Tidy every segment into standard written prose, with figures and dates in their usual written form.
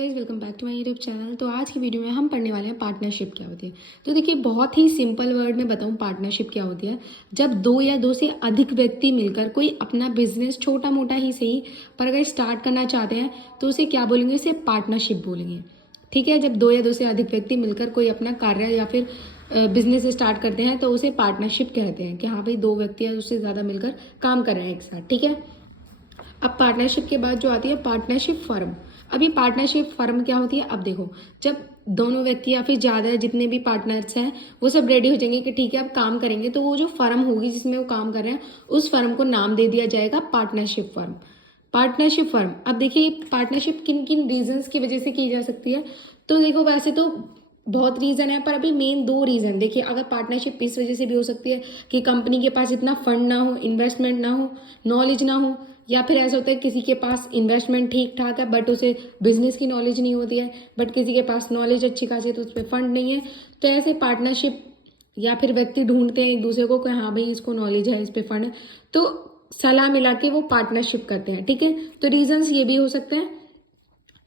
Guys welcome back to my YouTube channel. तो आज की वीडियो में हम पढ़ने वाले हैं पार्टनरशिप क्या होती है। तो देखिए, बहुत ही सिंपल वर्ड में बताऊं पार्टनरशिप क्या होती है। जब दो या दो से अधिक व्यक्ति मिलकर कोई अपना बिजनेस छोटा मोटा ही सही पर अगर स्टार्ट करना चाहते हैं तो उसे क्या बोलेंगे, उसे पार्टनरशिप बोलेंगे। ठीक है, जब दो या दो से अधिक व्यक्ति मिलकर कोई अपना कार्य या फिर बिजनेस स्टार्ट करते हैं तो उसे पार्टनरशिप कहते हैं कि हाँ भाई, दो व्यक्ति या उससे ज़्यादा मिलकर काम कर रहे हैं एक साथ। ठीक है, अब पार्टनरशिप के बाद जो आती है पार्टनरशिप फर्म। अब ये पार्टनरशिप फर्म क्या होती है, अब देखो, जब दोनों व्यक्ति या फिर ज़्यादा जितने भी पार्टनर्स हैं वो सब रेडी हो जाएंगे कि ठीक है अब काम करेंगे, तो वो जो फर्म होगी जिसमें वो काम कर रहे हैं उस फर्म को नाम दे दिया जाएगा पार्टनरशिप फर्म। पार्टनरशिप फर्म, अब देखिए पार्टनरशिप किन किन रीजंस की वजह से की जा सकती है। तो देखो, वैसे तो बहुत रीज़न है पर अभी मेन दो रीज़न देखिए। अगर पार्टनरशिप इस वजह से भी हो सकती है कि कंपनी के पास इतना फंड ना हो, इन्वेस्टमेंट ना हो, नॉलेज ना हो, या फिर ऐसा होता है किसी के पास इन्वेस्टमेंट ठीक ठाक है बट उसे बिजनेस की नॉलेज नहीं होती है, बट किसी के पास नॉलेज अच्छी खासी है तो उस पर फंड नहीं है। तो ऐसे पार्टनरशिप या फिर व्यक्ति ढूंढते हैं एक दूसरे को कि हाँ भाई इसको नॉलेज है, इस पे फंड है, तो सलाह मिला के वो पार्टनरशिप करते हैं। ठीक है, तो रीजंस ये भी हो सकते हैं।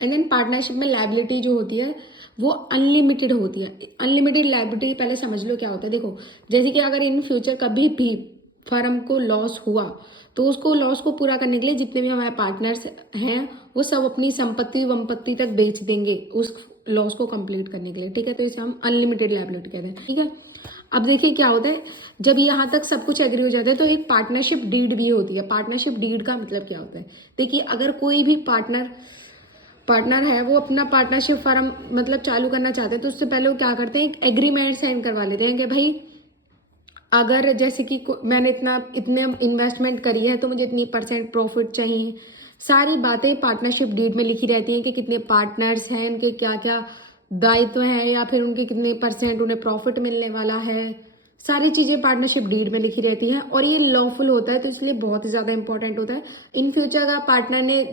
एंड देन पार्टनरशिप में लायबिलिटी जो होती है वो अनलिमिटेड होती है। अनलिमिटेड लायबिलिटी पहले समझ लो क्या होता है। देखो, जैसे कि अगर इन फ्यूचर कभी भी फर्म को लॉस हुआ तो उसको लॉस को पूरा करने के लिए जितने भी हमारे पार्टनर्स हैं वो सब अपनी संपत्ति वंपत्ति तक बेच देंगे उस लॉस को कंप्लीट करने के लिए। ठीक है, तो इसे हम अनलिमिटेड लायबिलिटी कहते हैं। ठीक है, अब देखिए क्या होता है, जब यहाँ तक सब कुछ एग्री हो जाता है तो एक पार्टनरशिप डीड भी होती है। पार्टनरशिप डीड का मतलब क्या होता है, देखिए अगर कोई भी पार्टनर है वो अपना पार्टनरशिप फर्म मतलब चालू करना चाहते हैं तो उससे पहले वो क्या करते हैं, एक एग्रीमेंट साइन करवा लेते हैं कि भाई अगर जैसे कि मैंने इतने इन्वेस्टमेंट करी है तो मुझे इतनी परसेंट प्रॉफिट चाहिए। सारी बातें पार्टनरशिप डीड में लिखी रहती हैं कि कितने पार्टनर्स हैं, इनके क्या क्या दायित्व हैं, या फिर उनके कितने परसेंट उन्हें प्रॉफिट मिलने वाला है। सारी चीज़ें पार्टनरशिप डीड में लिखी रहती हैं और ये लॉफुल होता है तो इसलिए बहुत ही ज़्यादा इंपॉर्टेंट होता है। इन फ्यूचर का पार्टनर ने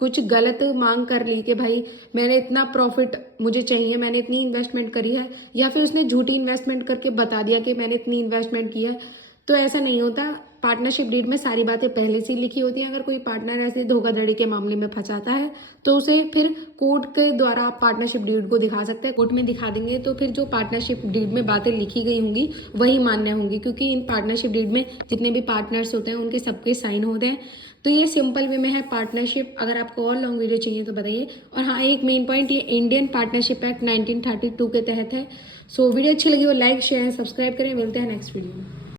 कुछ गलत मांग कर ली कि भाई मैंने इतना प्रॉफिट मुझे चाहिए, मैंने इतनी इन्वेस्टमेंट करी है, या फिर उसने झूठी इन्वेस्टमेंट करके बता दिया कि मैंने इतनी इन्वेस्टमेंट की है, तो ऐसा नहीं होता। पार्टनरशिप डीड में सारी बातें पहले से ही लिखी होती हैं। अगर कोई पार्टनर ऐसे धोखाधड़ी के मामले में फंसाता है तो उसे फिर कोर्ट के द्वारा आप पार्टनरशिप डीड को दिखा सकते हैं। कोर्ट में दिखा देंगे तो फिर जो पार्टनरशिप डीड में बातें लिखी गई होंगी वही मान्य होंगी, क्योंकि इन पार्टनरशिप डीड में जितने भी पार्टनर्स होते हैं उनके सबके साइन होते हैं। तो ये सिंपल वे में है पार्टनरशिप। अगर आपको और लॉन्ग वीडियो चाहिए तो बताइए। और हाँ, एक मेन पॉइंट, ये इंडियन पार्टनरशिप एक्ट 1932 के तहत है। सो वीडियो अच्छी लगी हो लाइक शेयर सब्सक्राइब करें। मिलते हैं नेक्स्ट वीडियो में।